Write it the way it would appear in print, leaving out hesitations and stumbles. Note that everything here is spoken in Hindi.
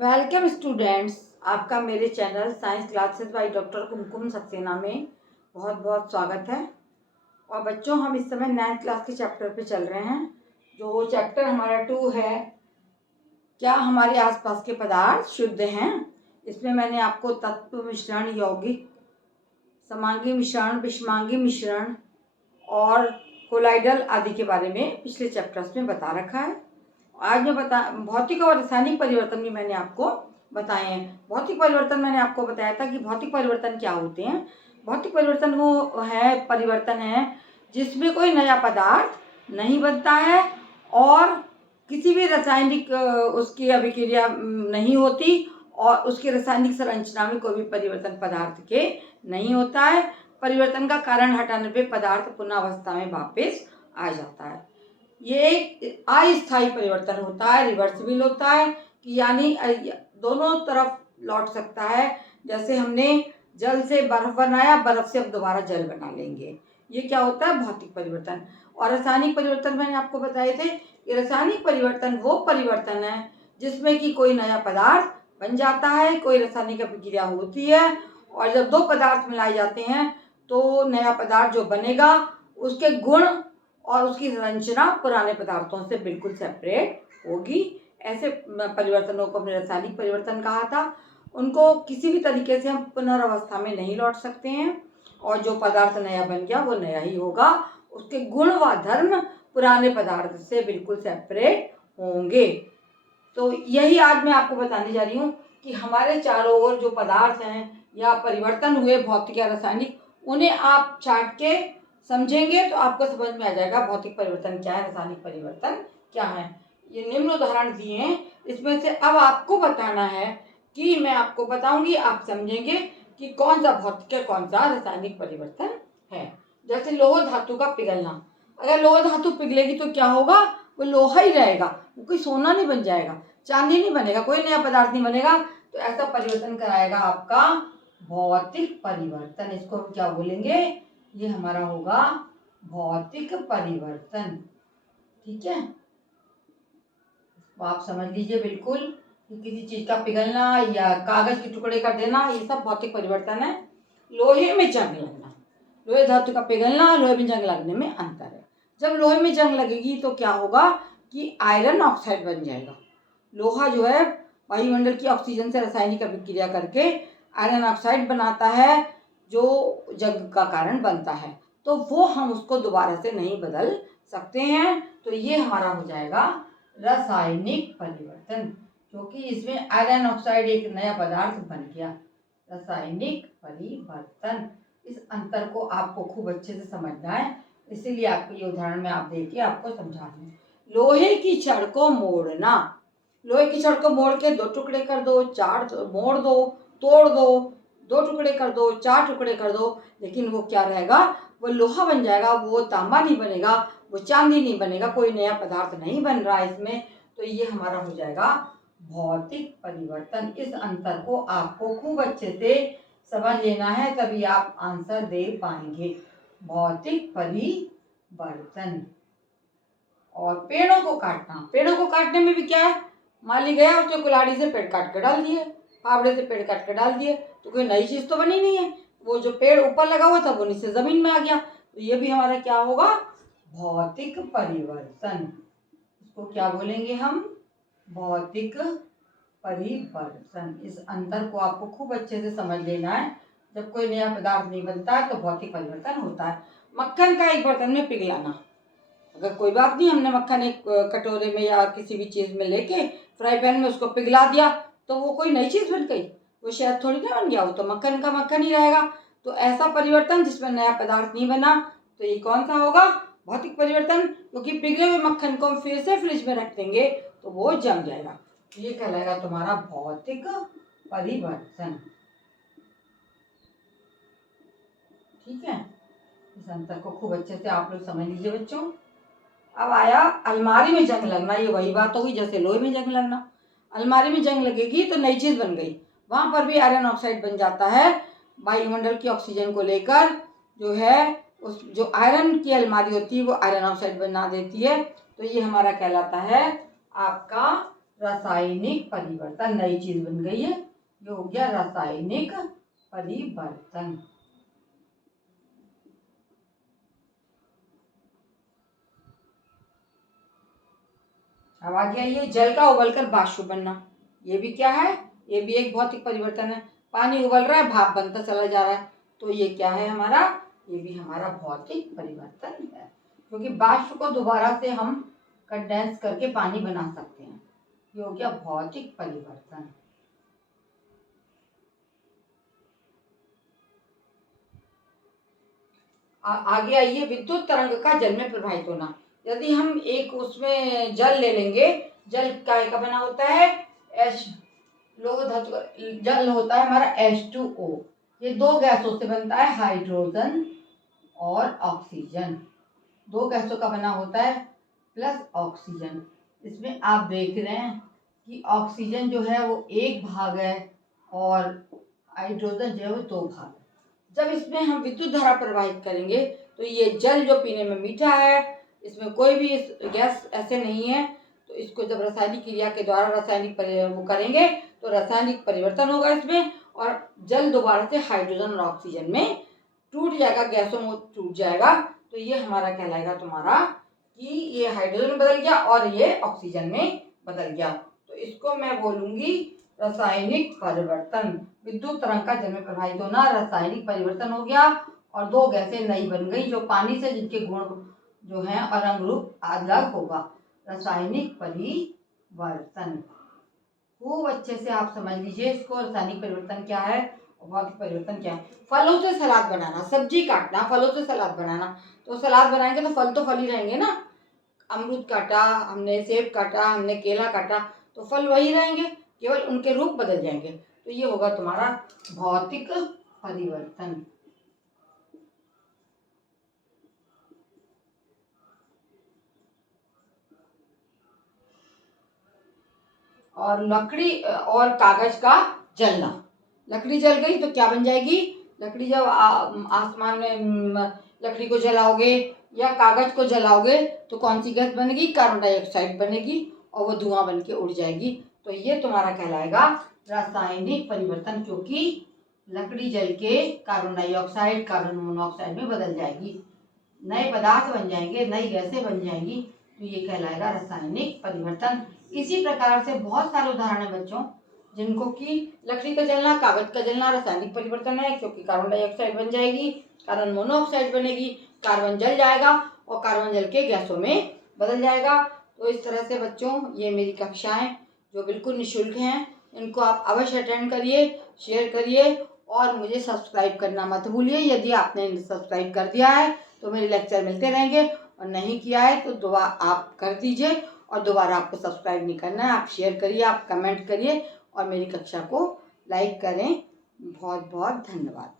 वेलकम स्टूडेंट्स, आपका मेरे channel science classes by doctor Kumkum Saxena में बहुत बहुत स्वागत है। और बच्चों, हम इस समय 9th क्लास के चैप्टर पे चल रहे हैं। जो चैप्टर हमारा 2 है, क्या हमारे आसपास के पदार्थ शुद्ध हैं। इसमें मैंने आपको तत्व मिश्रण, यौगिक, समांगी मिश्रण, विषमांगी मिश्रण और कोलाइडल आदि के बारे में पिछले चैप्टर्स में बता रखा है। आज मैं भौतिक और रासायनिक परिवर्तन भी मैंने आपको बताए हैं। भौतिक परिवर्तन मैंने आपको बताया था कि भौतिक परिवर्तन क्या होते हैं। भौतिक परिवर्तन वो परिवर्तन है जिसमें कोई नया पदार्थ नहीं बनता है और किसी भी रासायनिक उसकी अभिक्रिया नहीं होती और उसकी रासायनिक संरचना में कोई भी परिवर्तन पदार्थ के नहीं होता है। परिवर्तन का कारण हटाने पे पदार्थ पुनः अवस्था में वापस आ जाता है। ये एक अस्थायी परिवर्तन होता है, रिवर्सिबल होता है कि यानी दोनों तरफ लौट सकता है। जैसे हमने जल से बर्फ बनाया, बर्फ से अब दोबारा जल बना लेंगे। ये क्या होता है? भौतिक परिवर्तन। और रासायनिक परिवर्तन मैंने आपको बताए थे कि रासायनिक परिवर्तन वो परिवर्तन है जिसमें कि कोई नया पदार्थ बन जाता है, कोई रासायनिक अभिक्रिया होती है और जब दो पदार्थ मिलाए जाते हैं तो नया पदार्थ जो बनेगा उसके गुण और उसकी संरचना पुराने पदार्थों से बिल्कुल सेपरेट होगी। ऐसे परिवर्तनों को हमने रासायनिक परिवर्तन कहा था। उनको किसी भी तरीके से हम पुनर्वस्था में नहीं लौट सकते हैं और जो पदार्थ नया बन गया वो नया ही होगा। उसके गुण व धर्म पुराने पदार्थ से बिल्कुल सेपरेट होंगे। तो यही आज मैं आपको बताने जा रही हूँ कि हमारे चारों ओर जो पदार्थ हैं या परिवर्तन हुए भौतिक या रासायनिक, उन्हें आप चाट के समझेंगे तो आपको समझ में आ जाएगा भौतिक परिवर्तन क्या है, रासायनिक परिवर्तन क्या है। ये निम्न उदाहरण दिए हैं, इसमें से अब आपको बताना है कि मैं आपको बताऊंगी, आप समझेंगे कि कौन सा भौतिक है कौन सा रासायनिक परिवर्तन है। जैसे लोह धातु का पिघलना। अगर लोह धातु पिघलेगी तो क्या होगा? वो लोहा ही रहेगा, वो कोई सोना नहीं बन जाएगा, चांदी नहीं बनेगा, कोई नया पदार्थ नहीं बनेगा। तो ऐसा परिवर्तन कराएगा आपका भौतिक परिवर्तन। इसको हम क्या बोलेंगे? ये हमारा होगा भौतिक परिवर्तन। ठीक है, तो आप समझ लीजिए बिल्कुल कि किसी चीज का पिघलना या कागज के टुकड़े कर देना, ये सब भौतिक परिवर्तन है। लोहे में जंग लगना, लोहे धातु का पिघलना, लोहे में जंग लगने में अंतर है। जब लोहे में जंग लगेगी तो क्या होगा कि आयरन ऑक्साइड बन जाएगा। लोहा जो है वायुमंडल की ऑक्सीजन से रासायनिक अभिक्रिया करके आयरन ऑक्साइड बनाता है जो जंग का कारण बनता है। तो वो हम उसको दोबारा से नहीं बदल सकते हैं। तो ये हमारा हो जाएगा रासायनिक परिवर्तन, क्योंकि इसमें आयरन ऑक्साइड एक नया पदार्थ बन गया। रासायनिक परिवर्तन, इस अंतर को आपको खूब अच्छे से समझना है, इसीलिए आपको ये उदाहरण में आप देखिए, आपको समझा दूँ। लोहे की छड़ को मोड़ना। लोहे की छड़ को मोड़ के 2 टुकड़े कर दो, 4 मोड़ दो, तोड़ दो, 2 टुकड़े कर दो, 4 टुकड़े कर दो, लेकिन वो क्या रहेगा? वो लोहा बन जाएगा, वो तांबा नहीं बनेगा, वो चांदी नहीं बनेगा, कोई नया पदार्थ नहीं बन रहा है इसमें। तो ये हमारा हो जाएगा भौतिक परिवर्तन। इस अंतर को आपको खूब अच्छे से समझ लेना है, तभी आप आंसर दे पाएंगे। भौतिक परिवर्तन। और पेड़ों को काटना। पेड़ों को काटने में भी क्या है? माली गया, उसने कुल्हाड़ी से पेड़ काट के डाल दिए, फावड़े से पेड़ काट के डाल दिए, तो कोई नई चीज तो बनी नहीं है। वो जो पेड़ ऊपर लगा हुआ था वो नीचे जमीन में आ गया। तो ये भी हमारा क्या होगा? भौतिक परिवर्तन। इसको क्या बोलेंगे हम? भौतिक परिवर्तन। इस अंतर को आपको खूब अच्छे से समझ लेना है। जब कोई नया पदार्थ नहीं बनता है तो भौतिक परिवर्तन होता है। मक्खन का एक बर्तन में पिघलाना। अगर कोई बात नहीं, हमने मक्खन एक कटोरे में या किसी भी चीज़ में लेके फ्राई पैन में उसको पिघला दिया तो वो कोई नई चीज़ बन गई? वो शहद थोड़ी ना बन गया, वो तो मक्खन का मक्खन ही रहेगा। तो ऐसा परिवर्तन जिसमें नया पदार्थ नहीं बना, तो ये कौन सा होगा? भौतिक परिवर्तन। क्योंकि पिघले हुए मक्खन को हम फिर से फ्रिज में रख देंगे तो वो जम जाएगा। ये कहलाएगा तुम्हारा भौतिक परिवर्तन। ठीक है, इस अंतर को खूब अच्छे से आप लोग समझ लीजिए बच्चों। अब आया अलमारी में जंग लगना। ये वही बात होगी जैसे लोहे में जंग लगना। अलमारी में जंग लगेगी तो नई चीज़ बन गई, वहाँ पर भी आयरन ऑक्साइड बन जाता है। वायुमंडल की ऑक्सीजन को लेकर जो है, उस जो आयरन की अलमारी होती है वो आयरन ऑक्साइड बना देती है। तो ये हमारा कहलाता है आपका रासायनिक परिवर्तन, नई चीज बन गई है, ये हो गया रासायनिक परिवर्तन। अब आ गया ये जल का उबलकर वाष्प बनना, ये भी क्या है, ये भी एक भौतिक परिवर्तन है। पानी उबल रहा है, भाप बनता चला जा रहा है, तो ये क्या है हमारा, ये भी हमारा भौतिक परिवर्तन है, क्योंकि वाष्प को दोबारा से हम कंडेंस करके पानी बना सकते हैं, ये हो गया भौतिक परिवर्तन। आगे आइए विद्युत तरंग का जल में प्रवाहित होना। यदि हम एक उसमें जल ले लेंगे, जल काय का बना होता है, एच लोह धातु जल होता है हमारा H2O, ये दो गैसों से बनता है, हाइड्रोजन और ऑक्सीजन, दो गैसों का बना होता है प्लस ऑक्सीजन। इसमें आप देख रहे हैं कि ऑक्सीजन जो है वो एक भाग है और हाइड्रोजन जो है वो दो भाग है। जब इसमें हम विद्युत धारा प्रवाहित करेंगे तो ये जल जो पीने में मीठा है, इसमें कोई भी गैस ऐसे नहीं है, तो इसको जब रासायनिक क्रिया के द्वारा रासायनिक वो करेंगे तो रासायनिक परिवर्तन होगा इसमें, और जल दोबारा से हाइड्रोजन और ऑक्सीजन में टूट जाएगा, गैसों में टूट जाएगा। तो ये हमारा कहलाएगा तुम्हारा कि ये हाइड्रोजन में बदल गया और ये ऑक्सीजन में बदल गया, तो इसको मैं बोलूंगी रासायनिक परिवर्तन। विद्युत तरंग का जल में प्रवाहित होना रासायनिक परिवर्तन हो गया, और दो गैसें नई बन गई जो पानी से, जिनके गुण जो हैं और रंग रूप अलग होगा, रासायनिक परिवर्तन। खूब अच्छे से आप समझ लीजिए इसको, रासायनिक परिवर्तन क्या है और भौतिक परिवर्तन क्या है। फलों से सलाद बनाना, सब्जी काटना, फलों से सलाद बनाना, तो सलाद बनाएंगे तो फल तो फल ही रहेंगे ना, अमरूद काटा हमने, सेब काटा हमने, केला काटा, तो फल वही रहेंगे, केवल उनके रूप बदल जाएंगे, तो ये होगा तुम्हारा भौतिक परिवर्तन। और लकड़ी और कागज का जलना, लकड़ी जल गई तो क्या बन जाएगी, लकड़ी जब आसमान में लकड़ी को जलाओगे या कागज को जलाओगे तो कौन सी गैस बनेगी, कार्बन डाइऑक्साइड बनेगी, और वो धुआं बन के उड़ जाएगी, तो ये तुम्हारा कहलाएगा रासायनिक परिवर्तन, क्योंकि लकड़ी जल के कार्बन डाइऑक्साइड कार्बन मोनोऑक्साइड में बदल जाएगी, नए पदार्थ बन जाएंगे, नई गैसें बन जाएंगी, तो ये कहलाएगा रासायनिक परिवर्तन। इसी प्रकार से बहुत सारे उदाहरण है बच्चों, जिनको कि लकड़ी का जलना, कागज का जलना रासायनिक परिवर्तन है, क्योंकि कार्बन डाइऑक्साइड बन जाएगी, कार्बन मोनोऑक्साइड बनेगी, कार्बन जल जाएगा और कार्बन जल के गैसों में बदल जाएगा। तो इस तरह से बच्चों ये मेरी कक्षाएं जो बिल्कुल निःशुल्क हैं, इनको आप अवश्य अटेंड करिए, शेयर करिए और मुझे सब्सक्राइब करना मत भूलिए। यदि आपने सब्सक्राइब कर दिया है तो मेरे लेक्चर मिलते रहेंगे, और नहीं किया है तो दुआ आप कर दीजिए, और दोबारा आपको सब्सक्राइब नहीं करना है, आप शेयर करिए, आप कमेंट करिए और मेरी कक्षा को लाइक करें। बहुत बहुत धन्यवाद।